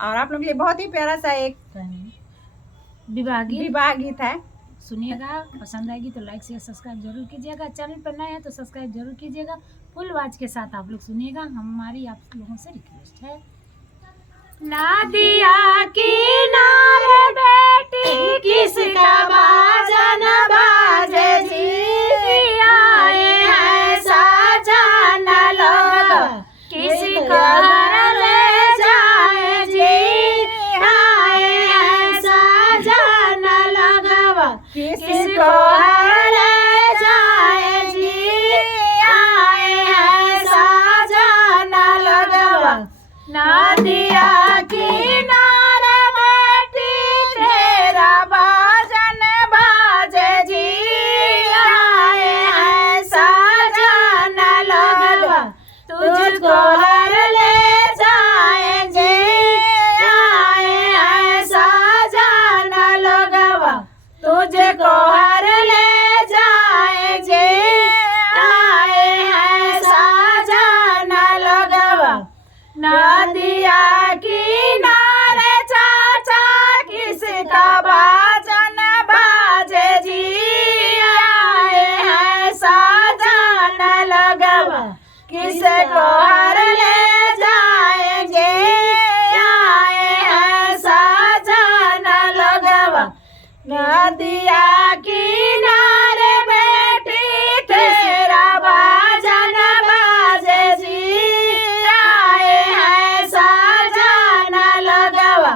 और आप लोग के लिए बहुत ही प्यारा सा एक विवाह गीत है, सुनिएगा। पसंद आएगी तो लाइक शेयर सब्सक्राइब जरूर कीजिएगा। चैनल पर नए हैं तो सब्सक्राइब जरूर कीजिएगा। फुल आवाज के साथ आप लोग सुनिएगा, हमारी आप लोगों से रिक्वेस्ट है। नदिया किनारे बेटी किसका बाजन बाजे जी, आए हैं साजन लोग किसको घर ले जाए जी, आए हैं साजन लोग किसको घर ले जाए जी, आए हैं साजन लोग। नदिया किनारे बेटी तेरा बाजन बाजे जी, आए हैं साजन लोग तुझको घर ले जाए जी, आए हैं साजन लोग तुझको घर ले जाए जी, आए हैं साजन लोग। नदिया किनारे चाचा किसका बाजन बाजे जी, आए हैं साजन लोग किसको घर ले जाएंगे, आए हैं साजन लोग। नदिया किनारे बेटी तेरा बाजन बाजे जी, आए हैं साजन लोग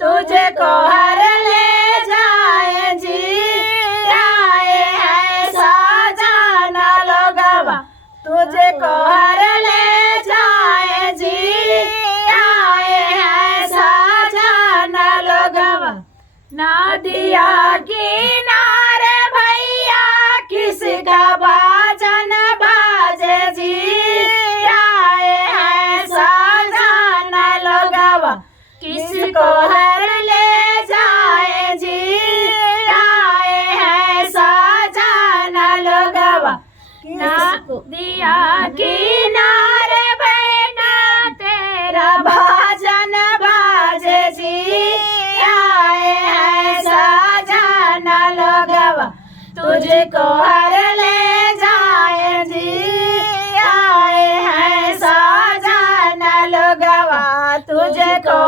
तुझको घर ले जाए जी, आए हैं साजन लोग तुझको घर ले जाए जी, आए हैं साजन लोग। नदिया किनारे भैया किसका बाजन बाजे जी, आए हैं साजन लोग किसको घर ले जाए जी, आए हैं साजन लोग। नदिया किनारे बेटा तेरा बाजन बाजे जी, आए हैं साजन लोग तुझको घर ले जाए जी, आए हैं साजन लोग तुझको